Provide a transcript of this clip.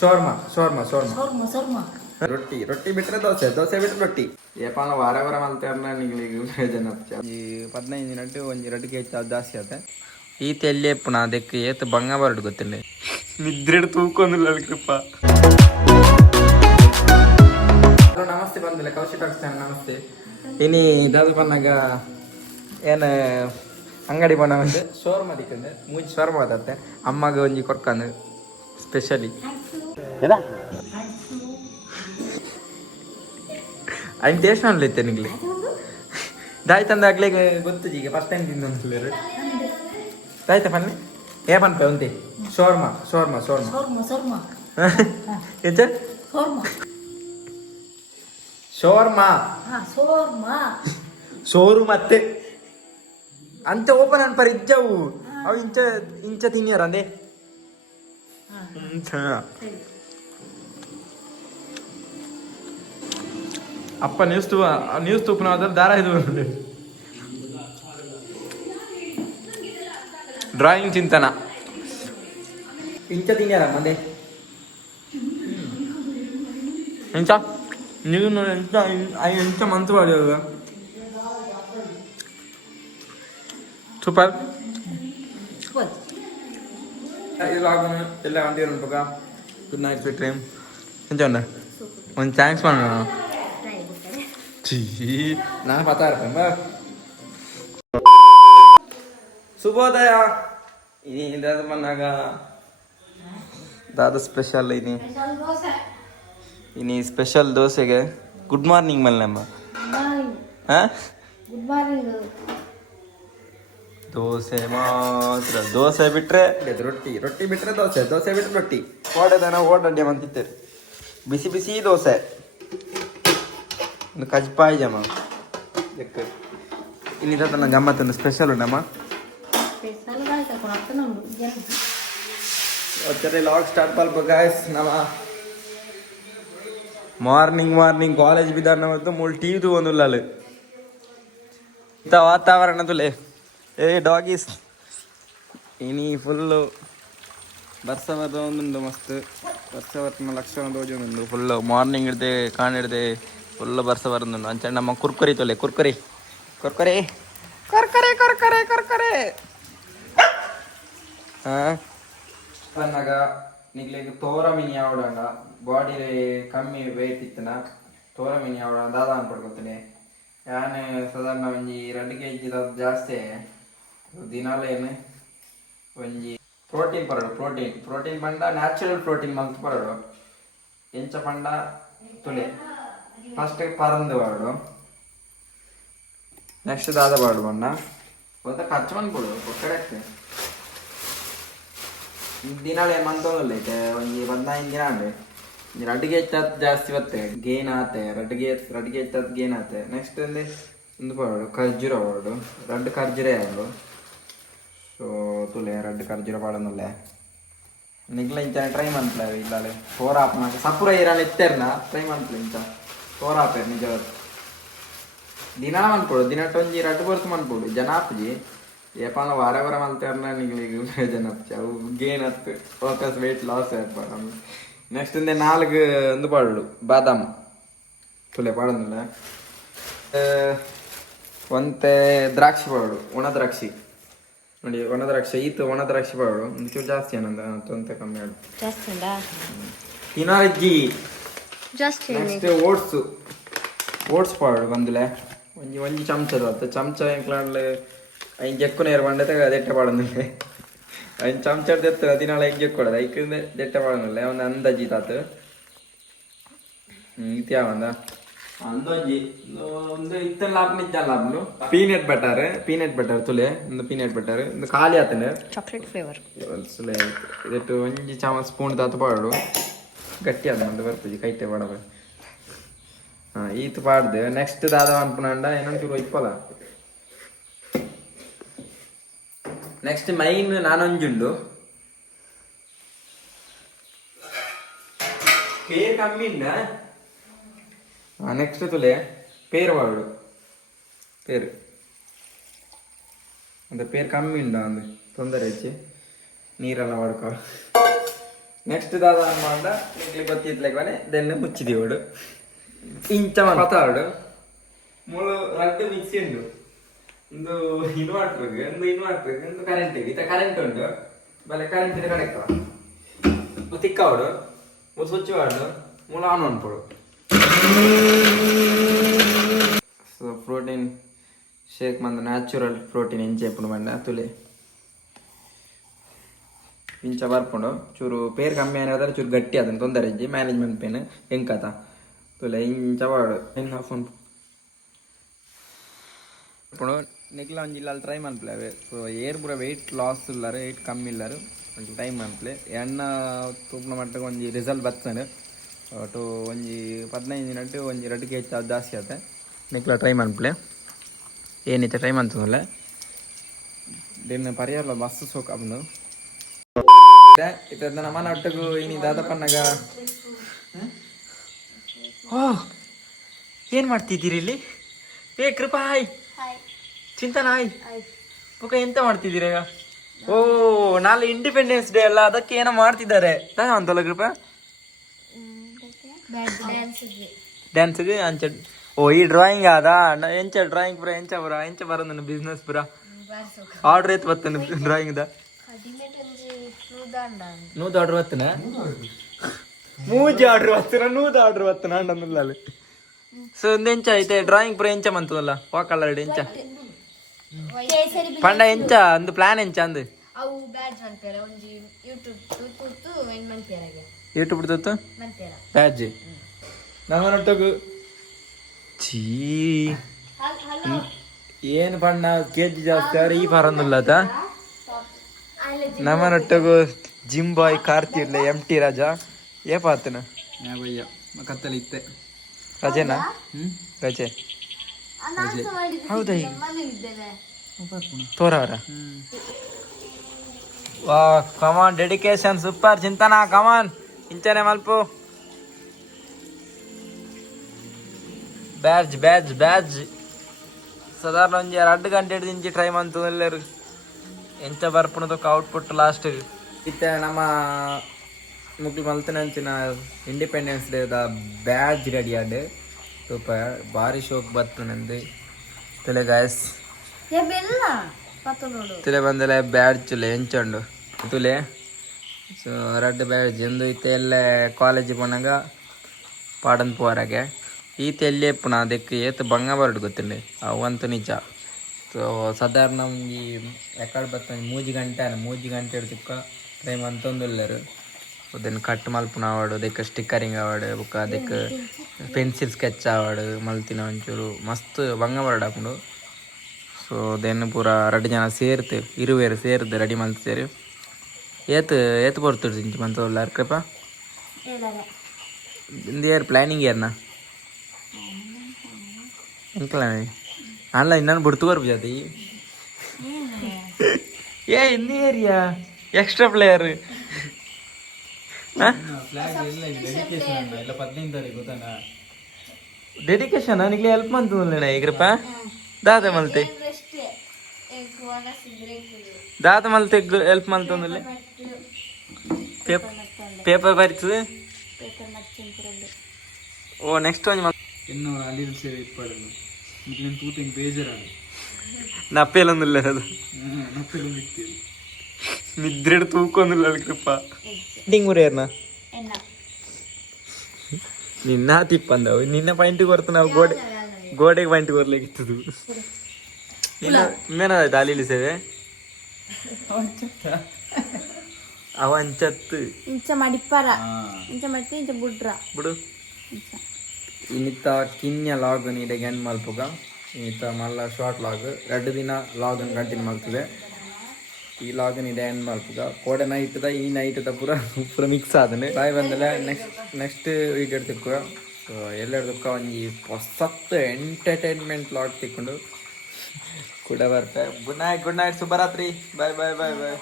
ಶೋರ್ಮಾ ಶೋರ್ಮಾ ಶೋರ್ಮಾ ಶೋರ್ಮ ಶೋರ್ಮ ರೊಟ್ಟಿ ಬಿಟ್ರೆ ದೋಸೆ ಬಿಟ್ರೆ ರೊಟ್ಟಿ ಏಪಾನ ವಾರ ಮಲ್ತಾರನ ನಿಂಗಳಿಗೆ ಜನ ಈ 15 ದಿನಟ್ಟು ಒಂಜಿ ರೊಟ್ಟಿಗೆ ಹೆಚ್ಚು ಜಾಸ್ತಿ ಆತ ಈ ತೆಲ್ಲಿ ಎಪ್ಪು ನಾ ಅದಕ್ಕೆ ಏತ್ ಬಂಗ ಬರಡು ಗೊತ್ತಿಲ್ಲ ನಿದ್ರೆ ತೂಕೊಂದಿಲ್ಲ ಕೃಪ. ನಮಸ್ತೆ ಬಂದಿಲ್ಲ ಕೌಶಿಕ್ ಆಗ್ತಾನೆ ನಮಸ್ತೆ ಇನಿ ಇದಾದ ಬಂದಾಗ ಏನು ಅಂಗಡಿ ಬಣ್ಣ ಒಂದು ಶೋರ್ಮ ದಿಕ್ಕಂದು ಮೂಜಿ ಶೋರ್ಮ ಆದತ್ತೆ ಅಮ್ಮಗೆ ಒಂಜಿ ಕೊರ್ಕಂದು ಸ್ಪೆಷಲಿ ఆయన టేస్ట్ అనలేదు ನಿಗ್ಲಿ దాయితంద అగ్లేಗೆ ಗೊತ್ತು ಈಗ ಫಸ್ಟ್ ಟೈಮ್ ತಿಂದು దాయిత పని ఏ పని ఉంది ಶೋರ್ಮಾ ಶೋರ್ಮಾ ಶೋರ್ಮಾ ಶೋರ್ಮ ಶೋರ್ಮ ಎಂತ ಶೋರ್ಮಾ ಶೋರ್ಮ ಶೋರು ಮತ್ತೆ ಅಂತ ಓಪನ್ ಅನ್ಪರ್ ಇಜ್ಜವು ಅವು ಇಂಚ ತಿನ್ನಿಯಾರ ಅಂದೆ ಅಪ್ಪ ನ್ಯೂಸ್ ತೂಪನ ದಾರ ಇದು ಡ್ರಾಯಿಂಗ್ ಚಿಂತನ ಇಂಚ ತಿನ್ಯಾರ ಮಂದೆ ಇಂಚ ನೀವು ಇಂಚ ಮಂತು ಮಾಡಿದ ಸೂಪರ್ ಇದಾಗನು ಎಲ್ಲ ಅಂದಿರುಂಟುಗ ಗುಡ್ ನೈಟ್ ಸ್ವೀಟ್ ಡ್ರೀಮ್ ಎಂಚ ಒಂದು ಥ್ಯಾಂಕ್ಸ್ ಮಾಡೋಣ ನಾನು ಪತಾ ಇರ್ಪೇನ್ ಶುಭೋದಯ ಇನಿ ಇದಾದ ಮನ್ನಾಗ ದಾದ ಸ್ಪೆಷಲ್ ಇನಿ ಸ್ಪೆಷಲ್ ದೋಸೆಗೆ ಗುಡ್ ಮಾರ್ನಿಂಗ್ ಮಲ್ ನಮ್ಮ ಗುಡ್ ಮಾರ್ನಿಂಗ್ ದೋಸೆ ಮಾತ್ರ ದೋಸೆ ಬಿಟ್ರೆ ರೊಟ್ಟಿ ಬಿಟ್ರೆ ದೋಸೆ ಬಿಟ್ರೆ ರೊಟ್ಟಿ ಓಡದನ ಓಡಡ್ಡೆ ಅಂತಿತ್ತೇವೆ ಬಿಸಿ ಬಿಸಿ ದೋಸೆ ಒಂದು ಕಜ್ಪಾಯಿ ಜಮ ಇನ್ನಿದ ತನ್ನ ಗಮ್ಮತ್ತನ್ನು special ಉಂಟಮ್ಮ ಒತ್ತರೆ log start pulse guys ನಮ್ಮ ಮಾರ್ನಿಂಗ್ ಕಾಲೇಜ್ ಬಿದ್ದಾರ ಮತ್ತು ಮೂಲ್ ಟಿವಿ ತು ಒಂದು ಲಾಲು ಇಂಥ ವಾತಾವರಣ ತುಲೆ ಏ ಡಾಗೀಸ್ ಇನಿ ಫುಲ್ಲು ಬರ್ಸವದ ಒಂದುಂಡು ಮಸ್ತ್ ಬರ್ಸವರ್ನ ಲಕ್ಷಣ ದೋಜೊಂದುಂಡು ಫುಲ್ಲು ಮಾರ್ನಿಂಗ್ ಹಿಡ್ದೆ ಕಾಣಿಡ್ದೆ ಫುಲ್ಲು ಬರ್ಸ ಬರೋದುಂಡು ಅಂಚ ನಮ್ಮ ಕುರ್ಕುರಿ ತೊಲೆ ಕುರ್ಕುರಿ ಹಾಂ ಬಂದಾಗ ನಿಗ್ಲಿಗೆ ತೋರ ಮೀನು ಯಾವಡಂಗ ಬಾಡಿ ಕಮ್ಮಿ ವೆಯ್ಟ್ ಇತ್ತನ ತೋರ ಮೀನು ಯಾವಡ ದಾದ ಅನ್ಪಡ್ಕೊತೀನಿ ಯಾನೆ ಸಾಧಾರಣ ಒಂಜಿ 2 kg ಜಾಸ್ತಿ ದಿನಾಲೇನು ಒಂಜಿ ಪ್ರೋಟೀನ್ ಪ್ರೋಟೀನ್ ಪಂಡ ನ್ಯಾಚುರಲ್ ಪ್ರೋಟೀನ್ ಮಂತ್ ಪರಡು ಎಂಚ ಪಂಡ ತುಲೆ ಫಸ್ಟ್ ಪರಂದು ಬಾಡು ನೆಕ್ಸ್ಟ್ ದಾದ ಬಾಡು ಬಣ್ಣ ಒಂದು ಖರ್ಚು ಬಂದ್ಕೊಡು ಒಕ್ಕಡೆ ಆಗ್ತದೆ ದಿನಾಳೆ ಮಂತೊಂದು ಐತೆ ಒಂಜಿ 15 ದಿನ ಅಂದ್ರೆ 2 kg ಜಾಸ್ತಿ ಬರ್ತದೆ ಗೇನ್ ಆತೆ 2 kg ಗೇನ್ ಆತೆ ನೆಕ್ಸ್ಟ್ ಅಲ್ಲಿ ಒಂದು ಬಾಡು ಖರ್ಜೂರ ಬಾಡು 2 ಖರ್ಜೂರ ಯಾರು ಸೊ ತುಲೆ 2 ಖರ್ಜೂರ ಬಾಡನಲ್ಲೇ ನಿಗ್ಲ ಇಂಚ ಟ್ರೈ ಮಾಡ್ಲ ಇಲ್ಲೇ ತೋರಾಪ ಸಪುರ ಇರಲ್ಲ ಇತ್ತೇರ್ನ ಟ್ರೈ ಮಾಡ್ಲ ಇಂಚ ತೋರಾಪೇರ್ ನಿಜ ದಿನ ಅನ್ಕೊಡು ದಿನಟ್ಟೊಂಜಿ 2 ವರ್ಷ ಅನ್ಕೊಡು ಜನ ಆಪ್ಜಿ ಏಪಾನ ವಾರ ಮಲ್ತಾರನ ನಿಗ್ಲಿಗೆ ಜನ ಅವು ಗೇನ್ ಹತ್ತು ಫೋಕಸ್ ವೆಯ್ಟ್ ಲಾಸ್ ಆಯ್ತು ನಮ್ಗೆ ನೆಕ್ಸ್ಟ್ ಇಂದ 4 ಒಂದು ಪಾಡು ಬಾದಾಮ್ ತುಲೆ ಪಾಡೋದಿಲ್ಲ ಒಂತೆ ದ್ರಾಕ್ಷಿ ಪಾಡು ಒಣ ದ್ರಾಕ್ಷಿ ನೋಡಿ ಒಣ ದ್ರಾಕ್ಷಿ ಪಾಡು ಒಂಚೂರು ಜಾಸ್ತಿ ಏನಂದ ತೊಂತೆ ಕಮ್ಮಿ ಆಡು ತಿನ್ನಜ್ಜಿ ನೆಕ್ಸ್ಟ್ ಓಟ್ಸ್ ಪಾಡು ಬಂದಿಲ್ಲ ಒಂಜಿ ಚಮಚದ ಚಮಚ ಎಂಕ್ಲಾಡ್ಲೆ ಐನ್ ಜೆಕ್ಕುನ ಬಂಡೆ ದೆಟ್ಟ ಪಾಡೋದಿಲ್ಲ ಐನ್ ಚಮಚ ಎತ್ತ 14 ಜೆಕ್ಕೊಡೋದು ಐಕಿಂದ ದೆಟ್ಟ ಪಾಡೋದಿಲ್ಲ ಒಂದು ಅಂದಾಜಿ ತಾತು ಇತ್ಯಾವಂದ ಅಂದೊಂಜಿ ಒಂದು ಇತ್ತನ ಲಾಭ ಇತ್ತ ಲಾಭನು ಪೀನಟ್ ಬಟರ್ ತುಲೆ ಒಂದು ಪೀನಟ್ ಬಟರ್ ಒಂದು ಖಾಲಿ ಆತನೆ ಚಾಕ್ಲೇಟ್ ಫ್ಲೇವರ್ ಇದಟ್ಟು ಒಂಜಿ ಸ್ಪೂನ್ ತಾತು ಪಾಡು ಗಟ್ಟಿ ಆದ ಒಂದು ಬರ್ತದೆ ಕೈತೆ ಪಾಡೋದು ಈತು ಪಾಡ್ದು ನೆಕ್ಸ್ಟ್ ದಾದ ಅನ್ಪುನಂಡ ಏನೊಂಚೂರು ಇಪ್ಪಲ್ಲ ನೆಕ್ಸ್ಟ್ ಮೈನ್ ನಾನೊಂಜುಂಡು ಪೇರ್ ಕಮ್ಮಿ ಉಂಡ ನೆಕ್ಸ್ಟ್ ತುಲೆ ಪೇರ್ ಪಾಡು ಪೇರು ಅಂತ ಪೇರ್ ಕಮ್ಮಿ ಉಂಡ ಅಂದು ತೊಂದರೆ ಹೆಚ್ಚಿ ನೀರೆಲ್ಲ ವಾಡ್ಕೊ ನೆಕ್ಸ್ಟ್ ದಾದ ಅನ್ಮಾಂಡ ನಿಕ್ಲಿ ಗೊತ್ತಿತ್ಲೆಗೆ ದೆನ್ನ ಮುಚ್ಚಿದೀವಡು ಇಂಚ ಪತಾಡು ಮೂಳು ರಡ್ಡು ಮಿಕ್ಸಿ ಉಂಡು ಒಂದು ಇನ್ವರ್ಟರ್ಗೆ ಒಂದು ಕರೆಂಟಿಗೆ ಇತ್ತ ಕರೆಂಟ್ ಉಂಡು ಬಲೆ ಕರೆಂಟ್ ಕಡೆಕ್ಕ ತಿಕ್ಕವಡು ಮೂರು ಸ್ವಿಚ್ ವಾಡು ಮೂಲ ಆನ್ ಅನ್ಪಡು ಸೊ ಪ್ರೋಟೀನ್ ಶೇಕ್ ಮಂದ ನ್ಯಾಚುರಲ್ ಪ್ರೋಟೀನ್ ಎಂಚೆ ಎప్పుడు ಮಂಡ ತುಲೆ ಇಂಚ ಬರ್ಪುಂಡು ಚೂರು ಪೇರ್ ಕಮ್ಮಿ ಏನಾದ್ರೆ ಚೂರು ಗಟ್ಟಿ ಅದನ್ನು ತೊಂದರೆ ಇಜ್ಜಿ ಮ್ಯಾನೇಜ್ಮೆಂಟ್ ಪೇನ್ ಹೆಂಕತ ತುಲೆ ಇಂಚ ಬಾಡು ಹೆಂಗೆ ಫೋನ್ ఇప్పుడు నెక్లా జిల్లాలు ట్రై మనప్లే సో ఏర్ పూర వెయిట్ లాస్ ఇల్లారు వెయిట్ కಮ್ಮಿ ఇల్లారు ಒಂದು ಟೈಮ್ మనప్లే ಎಣ್ಣ ತೂಪಿನ ಮಟ್ಟಿಗೆ ಒಂದು ರಿಸಲ್ಟ್ ಬರ್ತಾನೆ ಒಟ್ಟು ಒಂದು 15 ದಿನಟ್ಟು ಒಂದು 2 kg ಜಾಸ್ತಿ ಆಗುತ್ತೆ ನೆಕ್ಲ ಟ್ರೈ మనಪ್లే ಏನೈತೆ ಟ್ರೈ ಮಾಡ್ತದಲ್ಲ దీన్ని పరిహారంలో మస్తు సోకమును ఇట్లా మన ఒట్టుకు ఇని ದಾದಪ್ಪನಾಗ ಏನು ಮಾಡ್ತಿದ್ದೀರಿ ಇಲ್ಲಿ ಏ ಕೃಪಾ ಹಾಯ್ ಚಿಂತನ ಹಾಯ್ ಪುಕ್ಕ ಎಂತ ಮಾಡ್ತಿದ್ದೀರ ಈಗ ಓ ನಾಳೆ ಇಂಡಿಪೆಂಡೆನ್ಸ್ ಡೇ ಅಲ್ಲ ಅದಕ್ಕೆ ಏನೋ ಮಾಡ್ತಿದ್ದಾರೆ ಅಂತಲ್ಲ ಕೃಪಾ ಡ್ಯಾನ್ಸ್ಗೆ ಅಂಚ ಓ ಈ ಡ್ರಾಯಿಂಗ್ ಆದ ಎಂಚ ಡ್ರಾಯಿಂಗ್ ಪುರ ಎಂಚ ಬರೋದು ಬಿಸ್ನೆಸ್ ಪುರ ಆರ್ಡರ್ ಎತ್ತು ಬರ್ತೇನೆ ಡ್ರಾಯಿಂಗ್ದ ನೂದು ಆರ್ಡರ್ ಬರ್ತೇನ ಮೂಜಿ ಆರ್ಡರ್ ಬರ್ತೇನ ನೂದು ಆರ್ಡರ್ ಬರ್ತೇನ ಅಂಡಲ್ಲ ಸೊ ಎಂಚ ಐತೆ ಡ್ರಾಯಿಂಗ್ ಪುರ ಎಂಚ ಮಂತದಲ್ಲ ವಾಕಲ್ಲ ಎಂಚ ಪಂಡ ಎಂಚ ಅಂದು ಪ್ಲಾನ್ ಎಂಚ ಅಂದು ಯೂಟ್ಯೂಬ್ ತೂತು ಬ್ಯಾಜ್ ನಮ್ಮನೊಟ್ಟಗು ಛೀ ಏನು ಪಂಡ ಕೆಜಿ ಜಾಸ್ತಿ ಆದ್ರೆ ಈ ಪರಂದಿಲ್ಲದ ನಮ್ಮನೊಟ್ಟಗು ಜಿಮ್ ಬಾಯ್ ಕಾರ್ತಿ ಇಲ್ಲ MT ರಾಜ ಏ ಪಾತನ ಭಯ್ಯ ಕತ್ತಲಿ ಇತ್ತೆ ರಜೆನಾ ರಜೆ ಹೌದಾ ತೋರವರ ವಾ ಕಮಾನ್ ಡೆಡಿಕೇಶನ್ ಸೂಪರ್ ಚಿಂತನ ಕಮಾನ್ ಇಂಚನೆ ಮಲ್ಪು ಬ್ಯಾಡ್ಜ್ ಬ್ಯಾಡ್ಜ್ ಬ್ಯಾಡ್ಜ್ ಸಾಧಾರಣ ಒಂದು 2 ಗಂಟೆ ದಿಂಚಿ ಟ್ರೈ ಮಾಡ್ತು ಎಲ್ಲರೂ ಎಂಚ ಬರ್ಪುಣದಕ್ಕೆ ಔಟ್ಪುಟ್ ಲಾಸ್ಟ್ ಇತ್ತೆ ನಮ್ಮ ಮುಕ್ಳು ಮಲ್ತನಂಚಿನ ಇಂಡಿಪೆಂಡೆನ್ಸ್ ಡೇದ ಬ್ಯಾಡ್ಜ್ ರೆಡಿ ಆಡೆ ಸ್ವಲ್ಪ ಭಾರಿ ಶೋಕ್ ಬತ್ತು ನಂದು ತಲೆ ಗಾಯಸ್ ತುಲೆ ಬಂದಲೆ ಬ್ಯಾಡ್ಜ್ ತುಲೆ ಎಂಚಂಡು ತುಲೆ ಸೊ ರೆಡ್ ಬ್ಯಾಡ್ಜ್ ಎಂದು ಇತ್ತೆ ಎಲ್ಲ ಕಾಲೇಜ್ ಬಂದಾಗ ಪಾಡನ್ ಪೋರಾಗೆ ಈತ ಎಲ್ಲಿ ಎಪ್ಪುನ ಅದಕ್ಕೆ ಏತು ಬಂಗ ಬರಡು ಗೊತ್ತಿಲ್ಲ ಅವಂತೂ ನಿಜ ಸೊ ಸಾಧಾರಣ ಈ ಎಕಡೆ ಬರ್ತಾನೆ 3 ಗಂಟೆ ಇಡ್ತಿಕ್ಕ ಟೈಮ್ ಅಂತಂದಿಲ್ಲರು ಅದನ್ನು ಕಟ್ ಮಲ್ಪುನ ಆವಾಡು ಅದಕ್ಕೆ ಸ್ಟಿಕ್ಕರಿಂಗ್ ಆವಾಡು ಬುಕ್ಕ ಅದಕ್ಕೆ ಪೆನ್ಸಿಲ್ ಸ್ಕೆಚ್ ಆವಾಡು ಮಲ್ತಿನ ಒಂಚೂರು ಮಸ್ತ್ ಬಂಗ ಬರಡು ಹಾಕೊಂಡು ಸೊ ದೆನ್ ಪೂರ 2 ಜನ ಸೇರ್ತು ಇರುವೇರು ಸೇರ್ದು ರೆಡಿ ಮಲ್ತು ಸೇರಿ ಏತು ಬರ್ತಿರ್ತಿ ಇಂಚು ಮಂತಲ್ಲ ಅರ್ಕಪ್ಪ ಇಂದು ಏರ್ ಪ್ಲಾನಿಂಗ್ ಏರ್ನಾ ಎಂಕಲ ಅಲ್ಲ ಇನ್ನೊಂದು ಬಿಡ್ತು ಬರ್ಬಿ ಏ ಇನ್ನು ಏರಿಯಾ ಎಕ್ಸ್ಟ್ರಾ ಪ್ಲೇಯರ್ ಡೆಡಿಕೇಶನ್ ನನಗೆ ಹೆಲ್ಪ್ ಮಾಡ್ತದಲ್ಲ ಈಗ್ರಪ್ಪ ದಾದ ಮಲ್ತೆ ಹೆಲ್ಪ್ ಮಾಡ್ತಂದಲ್ಲಿ ಪೇಪರ್ ಬರ್ತದೆ ಓ ನೆಕ್ಸ್ಟ್ ಒಂದು ಇನ್ನೂ ಅಲ್ಲಿ ಸೇರಿ ಇಟ್ಪಾಡು ಇನ್ನು ತೂತಿನ ಬೇಜಾರಾണ് നപ്പയിലൊന്നുമില്ല അത് നിദ്രയുടെ തൂക്കൊന്നുമില്ല കൃപ്പ മുറിയായിരുന്ന ನಿನ್ನ ತಿಪ್ಪಂದವು ನಿನ್ನ ಪಾಯಿಂಟ್ ಕೊರ್ತ ನಾವು ಗೋಡೆಗೆ ಪಾಯಿಂಟ್ ಕೊರ್ಲಿಕ್ಕೆ ಇತ್ತದು ನಿನ್ನ ಮೇನದಾಯ್ತು ಅಲ್ಲಿ ಸೇವೆ ಅವ ಅಂಚತ್ತು ಇಂಚ ಮಡಿಪಾರ ಇಂಚ ಮತ್ತೆ ಇಂಚ ಬುಡ್ರ ಬಿಡು ಇನ್ನಿತ್ತ ಕಿನ್ಯ ಲಾಗ್ ನೀಡಿಗೆ ಎಂಡ್ ಮಲ್ಪುಗ ಇನ್ನಿತ್ತ ಮಲ್ಲ ಶಾರ್ಟ್ ಲಾಗ್ 2 ದಿನ ಲಾಗನ್ನು ಕಂಟಿನ್ಯೂ ಮಾಡ್ತದೆ ಈ ಲಾಗನ್ ಇದೆ ಎಂಡ್ ಮಲ್ಪುಗ ಕೋಡೆ ನೈಟ್ದ ಈ ನೈಟ್ದ ಪೂರ ಮಿಕ್ಸ್ ಆದನೆ ಬಾಯ್ ಬಂದಲ್ಲ ನೆಕ್ಸ್ಟ್ ವೀಡಿಯೋ ತಿಕ್ಕುವ ಸೊ ಎಲ್ಲೆಡ್ದಕ್ಕ ಒಂಜಿ ಹೊಸತ್ತು ಎಂಟರ್ಟೈನ್ಮೆಂಟ್ ಲಾಗ್ ತಿಕ್ಕೊಂಡು ಕೂಡ ಬರ್ತೆ ಗುಡ್ ನೈಟ್ ಶುಭರಾತ್ರಿ ಬಾಯ್ ಬಾಯ್ ಬಾಯ್ ಬಾಯ್